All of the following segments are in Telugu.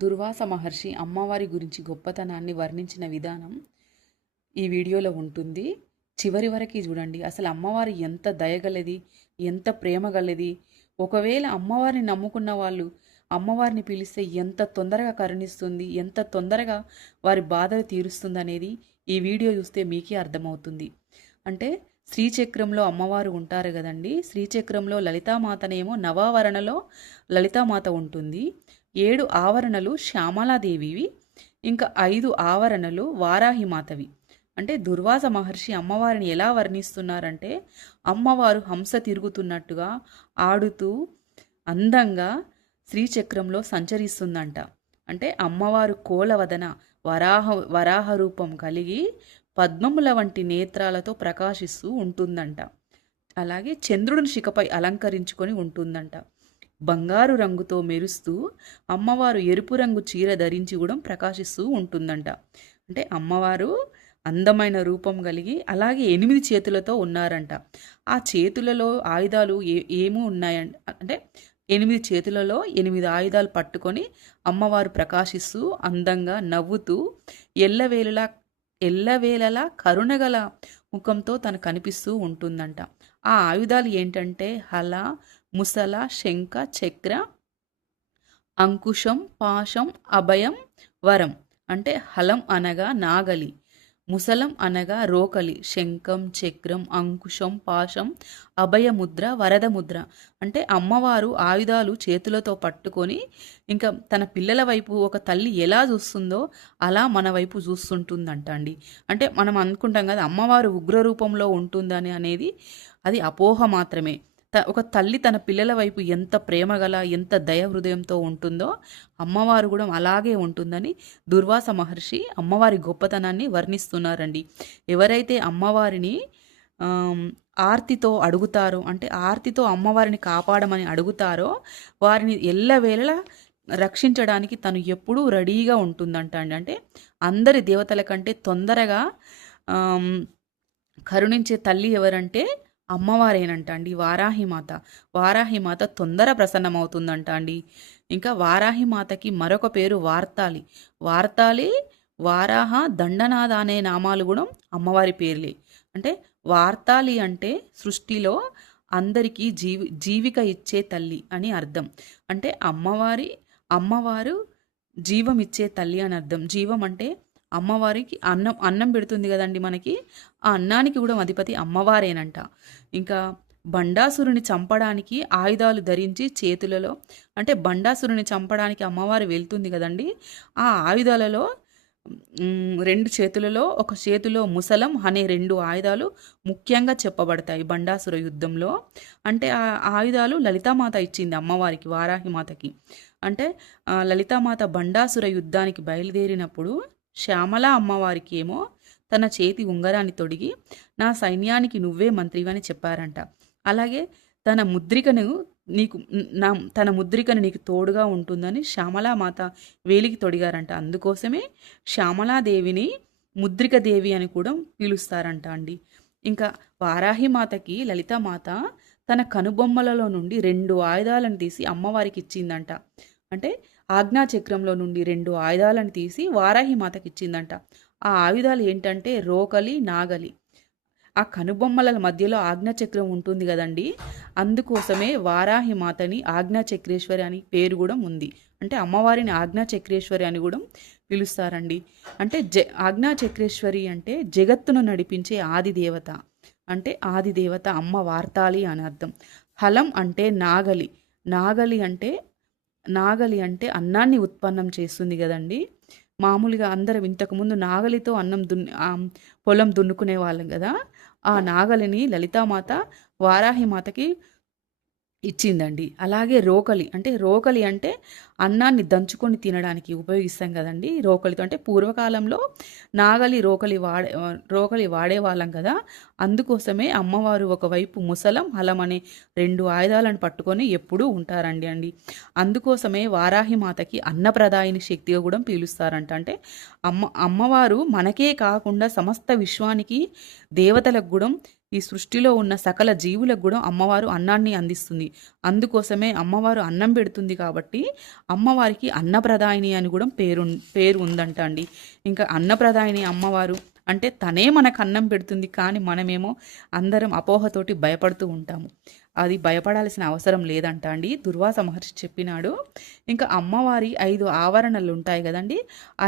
దుర్వాస మహర్షి అమ్మవారి గురించి గొప్పతనాన్ని వర్ణించిన విధానం ఈ వీడియోలో ఉంటుంది. చివరి వరకు చూడండి. అసలు అమ్మవారు ఎంత దయగలది, ఎంత ప్రేమ గలది. ఒకవేళ అమ్మవారిని నమ్ముకున్న వాళ్ళు అమ్మవారిని పిలిస్తే ఎంత తొందరగా కరుణిస్తుంది, ఎంత తొందరగా వారి బాధలు తీరుస్తుంది అనేది ఈ వీడియో చూస్తే మీకే అర్థమవుతుంది. అంటే శ్రీచక్రంలో అమ్మవారు ఉంటారు కదండి. శ్రీచక్రంలో లలితామాతనేమో నవావరణలో లలితామాత ఉంటుంది. 7 ఆవరణలు శ్యామలాదేవివి, ఇంకా 5 ఆవరణలు వారాహిమాతవి. అంటే దుర్వాస మహర్షి అమ్మవారిని ఎలా వర్ణిస్తున్నారంటే, అమ్మవారు హంస తిరుగుతున్నట్టుగా ఆడుతూ అందంగా శ్రీచక్రంలో సంచరిస్తుందంట. అంటే అమ్మవారు కోలవదన వరాహ రూపం కలిగి పద్మముల వంటి నేత్రాలతో ప్రకాశిస్తూ ఉంటుందంట. అలాగే చంద్రుడిని శిఖపై అలంకరించుకొని ఉంటుందంట. బంగారు రంగుతో మెరుస్తూ అమ్మవారు ఎరుపు రంగు చీర ధరించి కూడా ప్రకాశిస్తూ ఉంటుందంట. అంటే అమ్మవారు అందమైన రూపం కలిగి అలాగే 8 చేతులతో ఉన్నారంట. ఆ చేతులలో ఆయుధాలు ఏమో ఉన్నాయంట. అంటే 8 చేతులలో 8 ఆయుధాలు పట్టుకొని అమ్మవారు ప్రకాశిస్తూ అందంగా నవ్వుతూ ఎల్లవేళలా కరుణగల ముఖంతో తను కనిపిస్తూ ఉంటుందంట. ఆ ఆయుధాలు ఏంటంటే హల, ముసల, శంఖ, చక్ర, అంకుశం, పాశం, అభయం, వరం. అంటే హలం అనగా నాగలి, ముసలం అనగా రోకలి, శంఖం, చక్రం, అంకుశం, పాశం, అభయముద్ర, వరద ముద్ర. అంటే అమ్మవారు ఆయుధాలు చేతులతో పట్టుకొని ఇంకా తన పిల్లల వైపు ఒక తల్లి ఎలా చూస్తుందో అలా మన వైపు చూస్తుంటుందంట అండి. అంటే మనం అనుకుంటాం కదా అమ్మవారు ఉగ్ర రూపంలో ఉంటుందని అనేది అది అపోహ మాత్రమే. ఒక తల్లి తన పిల్లల వైపు ఎంత ప్రేమగల, ఎంత దయ హృదయంతో ఉంటుందో అమ్మవారు కూడా అలాగే ఉంటుందని దుర్వాస మహర్షి అమ్మవారి గొప్పతనాన్ని వర్ణిస్తున్నారండి. ఎవరైతే అమ్మవారిని ఆర్తితో అడుగుతారో, అంటే ఆర్తితో అమ్మవారిని కాపాడమని అడుగుతారో వారిని ఎల్లవేళలా రక్షించడానికి తను ఎప్పుడూ రెడీగా ఉంటుందంట అండి. అంటే అందరి దేవతల కంటే తొందరగా కరుణించే తల్లి ఎవరంటే అమ్మవారేనంట అండి. వారాహిమాత తొందర ప్రసన్నమవుతుందంట అండి. ఇంకా వారాహిమాతకి మరొక పేరు వార్తాలి, వారాహ, దండనాథ అనే నామాలు కూడా అమ్మవారి పేర్లే. అంటే వార్తాలి అంటే సృష్టిలో అందరికీ జీవిక ఇచ్చే తల్లి అని అర్థం. అంటే అమ్మవారు జీవం ఇచ్చే తల్లి అని అర్థం. జీవం అంటే అమ్మవారికి అన్నం పెడుతుంది కదండి మనకి. ఆ అన్నానికి కూడా అధిపతి అమ్మవారేనంట. ఇంకా బండాసురుని చంపడానికి ఆయుధాలు ధరించి చేతులలో, అంటే బండాసురుని చంపడానికి అమ్మవారు వెళ్తుంది కదండి. ఆ ఆయుధాలలో 2 చేతులలో, ఒక చేతిలో ముసలం అనే 2 ఆయుధాలు ముఖ్యంగా చెప్పబడతాయి బండాసుర యుద్ధంలో. అంటే ఆ ఆయుధాలు లలితామాత ఇచ్చింది అమ్మవారికి, వారాహిమాతకి. అంటే లలితామాత బండాసుర యుద్ధానికి బయలుదేరినప్పుడు శ్యామల అమ్మవారికి ఏమో తన చేతి ఉంగరాన్ని తొడిగి నా సైన్యానికి నువ్వే మంత్రివని చెప్పారంట. అలాగే తన ముద్రికను నీకు తోడుగా ఉంటుందని శ్యామలామాత వేలికి తొడిగారంట. అందుకోసమే శ్యామలాదేవిని ముద్రిక దేవి అని కూడా పిలుస్తారంట అండి. ఇంకా వారాహిమాతకి లలితామాత తన కనుబొమ్మలలో నుండి 2 ఆయుధాలను తీసి అమ్మవారికి ఇచ్చిందంట. అంటే ఆజ్ఞాచక్రంలో నుండి 2 ఆయుధాలను తీసి వారాహిమాతకి ఇచ్చిందంట. ఆ ఆయుధాలు ఏంటంటే రోకలి, నాగలి. ఆ కనుబొమ్మల మధ్యలో ఆజ్ఞాచక్రం ఉంటుంది కదండి. అందుకోసమే వారాహిమాతని ఆజ్ఞాచక్రేశ్వరి అని పేరు కూడా ఉంది. అంటే అమ్మవారిని ఆజ్ఞాచక్రేశ్వరి అని కూడా పిలుస్తారండి. అంటే ఆజ్ఞాచక్రేశ్వరి అంటే జగత్తును నడిపించే ఆదిదేవత. అంటే ఆదిదేవత అమ్మ వార్తాలి అని అర్థం. హలం అంటే నాగలి అంటే అన్నాన్ని ఉత్పన్నం చేస్తుంది కదండి. మామూలుగా అందరం ఇంతకుముందు నాగలితో పొలం దున్నుకునే వాళ్ళం కదా. ఆ నాగలిని లలితామాత వారాహిమాతకి ఇచ్చిందండి. అలాగే రోకలి అంటే అన్నాన్ని దంచుకొని తినడానికి ఉపయోగిస్తాం కదండి. రోకలితో అంటే పూర్వకాలంలో రోకలి వాడేవాళ్ళం కదా. అందుకోసమే అమ్మవారు ఒకవైపు ముసలం, హలం అనే 2 ఆయుధాలను పట్టుకొని ఎప్పుడూ ఉంటారండి. అందుకోసమే వారాహిమాతకి అన్నప్రదాయిని శక్తిగా కూడా పిలుస్తారంట. అంటే అమ్మవారు మనకే కాకుండా సమస్త విశ్వానికి, దేవతలకు కూడా ఈ సృష్టిలో ఉన్న సకల జీవులకు కూడా అమ్మవారు అన్నాన్ని అందిస్తుంది. అందుకోసమే అమ్మవారు అన్నం పెడుతుంది కాబట్టి అమ్మవారికి అన్నప్రదాయిని అని కూడా పేరు ఉందంట అండి. ఇంకా అన్నప్రదాయిని అమ్మవారు అంటే తనే మనకు అన్నం పెడుతుంది, కానీ మనమేమో అందరం అపోహతోటి భయపడుతూ ఉంటాము. అది భయపడాల్సిన అవసరం లేదంట అండి, దుర్వాస మహర్షి చెప్పినాడు. ఇంకా అమ్మవారి 5 ఆవరణలు ఉంటాయి కదండి.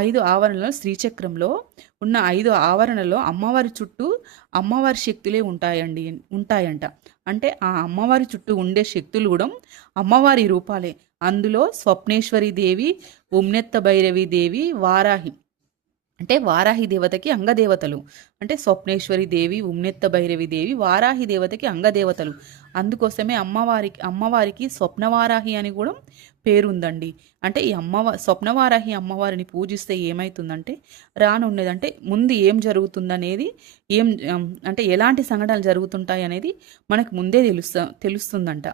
5 ఆవరణలో శ్రీచక్రంలో ఉన్న 5 ఆవరణలో అమ్మవారి చుట్టూ అమ్మవారి శక్తులే ఉంటాయంట. అంటే ఆ అమ్మవారి చుట్టూ ఉండే శక్తులు కూడా అమ్మవారి రూపాలే. అందులో స్వప్నేశ్వరి దేవి, ఉమ్నెత్త భైరవి దేవి, వారాహి అంటే వారాహి దేవతకి అంగదేవతలు. అంటే స్వప్నేశ్వరి దేవి, ఉమ్నెత్త భైరవి దేవి వారాహి దేవతకి అంగదేవతలు. అందుకోసమే అమ్మవారికి స్వప్నవారాహి అని కూడా పేరుందండి. అంటే ఈ స్వప్నవారాహి అమ్మవారిని పూజిస్తే ఏమవుతుందంటే రానున్నదంటే ముందు ఏం జరుగుతుందనేది, అంటే ఎలాంటి సంఘటనలు జరుగుతుంటాయి అనేది మనకు ముందే తెలుస్తుందంట.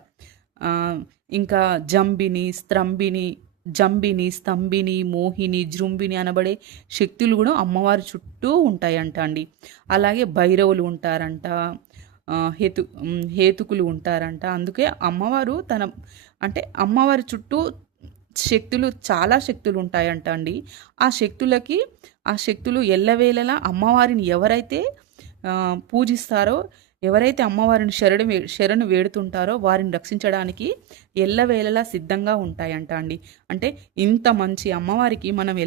ఇంకా జంబిని, స్తంభిని, మోహిని, జృంభిని అనబడే శక్తులు కూడా అమ్మవారి చుట్టూ ఉంటాయంట అండి. అలాగే భైరవులు ఉంటారంట, హేతుకులు ఉంటారంట. అందుకే అమ్మవారు అంటే అమ్మవారి చుట్టూ చాలా శక్తులు ఉంటాయంట అండి. ఆ శక్తులు ఎల్లవేళలా అమ్మవారిని ఎవరైతే పూజిస్తారో, ఎవరైతే అమ్మవారిని శరణు వేడుతుంటారో వారిని రక్షించడానికి ఎల్లవేళలా సిద్ధంగా ఉంటాయంట అండి. అంటే ఇంత మంచి అమ్మవారికి మనం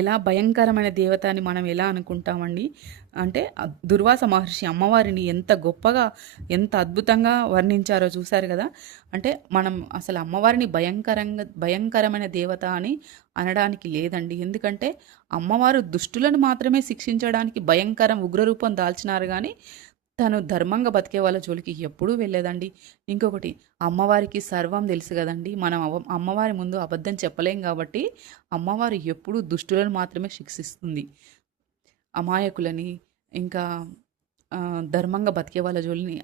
ఎలా భయంకరమైన దేవత అని మనం ఎలా అనుకుంటామండి. అంటే దుర్వాస మహర్షి అమ్మవారిని ఎంత గొప్పగా, ఎంత అద్భుతంగా వర్ణించారో చూశారు కదా. అంటే మనం అసలు అమ్మవారిని భయంకరమైన దేవత అని అనడానికి లేదండి. ఎందుకంటే అమ్మవారు దుష్టులను మాత్రమే శిక్షించడానికి ఉగ్రరూపం దాల్చినారు, కానీ తను ధర్మంగా బతికే వాళ్ళ జోలికి ఎప్పుడూ వెళ్ళేదండి. ఇంకొకటి, అమ్మవారికి సర్వం తెలుసు కదండి. మనం అమ్మవారి ముందు అబద్ధం చెప్పలేం కాబట్టి అమ్మవారు ఎప్పుడూ దుష్టులను మాత్రమే శిక్షిస్తుంది. అమాయకులని, ఇంకా ధర్మంగా బతికే వాళ్ళ జోలిని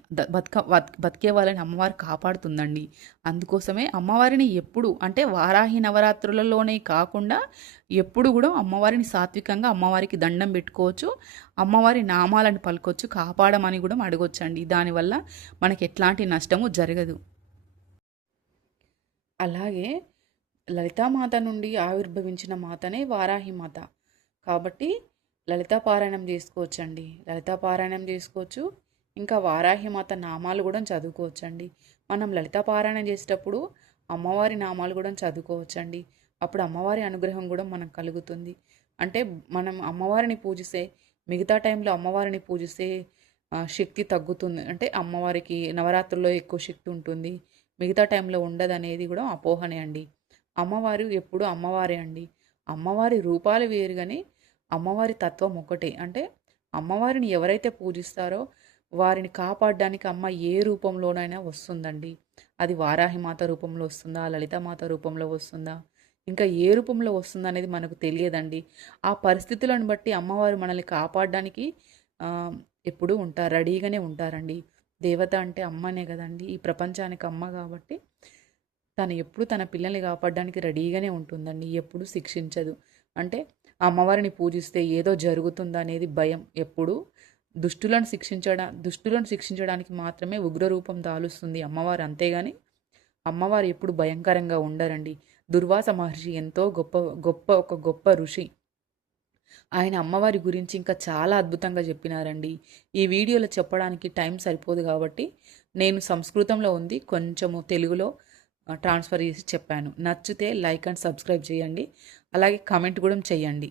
బతికే వాళ్ళని అమ్మవారు కాపాడుతుందండి. అందుకోసమే అమ్మవారిని ఎప్పుడు అంటే వారాహి నవరాత్రులలోనే కాకుండా ఎప్పుడు కూడా అమ్మవారిని సాత్వికంగా అమ్మవారికి దండం పెట్టుకోవచ్చు, అమ్మవారి నామాలను పలుకోవచ్చు, కాపాడమని కూడా అడగొచ్చండి. దానివల్ల మనకి ఎట్లాంటి నష్టము జరగదు. అలాగే లలితామాత నుండి ఆవిర్భవించిన మాతనే వారాహి మాత కాబట్టి లలితా పారాయణం చేసుకోవచ్చండి. లలితా పారాయణం చేసుకోవచ్చు, ఇంకా వారాహిమాత నామాలు కూడా చదువుకోవచ్చండి. మనం లలితా పారాయణం చేసేటప్పుడు అమ్మవారి నామాలు కూడా చదువుకోవచ్చండి. అప్పుడు అమ్మవారి అనుగ్రహం కూడా మనకు కలుగుతుంది. అంటే మనం అమ్మవారిని పూజిస్తే, మిగతా టైంలో అమ్మవారిని పూజిస్తే శక్తి తగ్గుతుంది. అంటే అమ్మవారికి నవరాత్రుల్లో ఎక్కువ శక్తి ఉంటుంది, మిగతా టైంలో ఉండదనేది కూడా అపోహనే అండి. అమ్మవారు ఎప్పుడు అమ్మవారే అండి. అమ్మవారి రూపాలు వేరు కానీ అమ్మవారి తత్వం ఒకటే. అంటే అమ్మవారిని ఎవరైతే పూజిస్తారో వారిని కాపాడడానికి అమ్మ ఏ రూపంలోనైనా వస్తుందండి. అది వారాహిమాత రూపంలో వస్తుందా, లలితామాత రూపంలో వస్తుందా, ఇంకా ఏ రూపంలో వస్తుందా అనేది మనకు తెలియదండి. ఆ పరిస్థితులను బట్టి అమ్మవారు మనల్ని కాపాడడానికి ఎప్పుడూ రెడీగానే ఉంటారండి. దేవత అంటే అమ్మనే కదండి, ఈ ప్రపంచానికి అమ్మ కాబట్టి తను ఎప్పుడు తన పిల్లల్ని కాపాడడానికి రెడీగానే ఉంటుందండి, ఎప్పుడు శిక్షించదు. అంటే అమ్మవారిని పూజిస్తే ఏదో జరుగుతుందనేది భయం. ఎప్పుడు దుష్టులను శిక్షించడానికి మాత్రమే ఉగ్రరూపం దాలుస్తుంది అమ్మవారు, అంతేగాని అమ్మవారు ఎప్పుడు భయంకరంగా ఉండరండి. దుర్వాస మహర్షి ఎంతో గొప్ప ఋషి. ఆయన అమ్మవారి గురించి ఇంకా చాలా అద్భుతంగా చెప్పినారండి. ఈ వీడియోలో చెప్పడానికి టైం సరిపోదు కాబట్టి నేను సంస్కృతంలో ఉంది కొంచెము తెలుగులో ట్రాన్స్ఫర్ చేసి చెప్పాను. నచ్చితే లైక్ అండ్ సబ్స్క్రైబ్ చేయండి, అలాగే కామెంట్ కూడా చేయండి.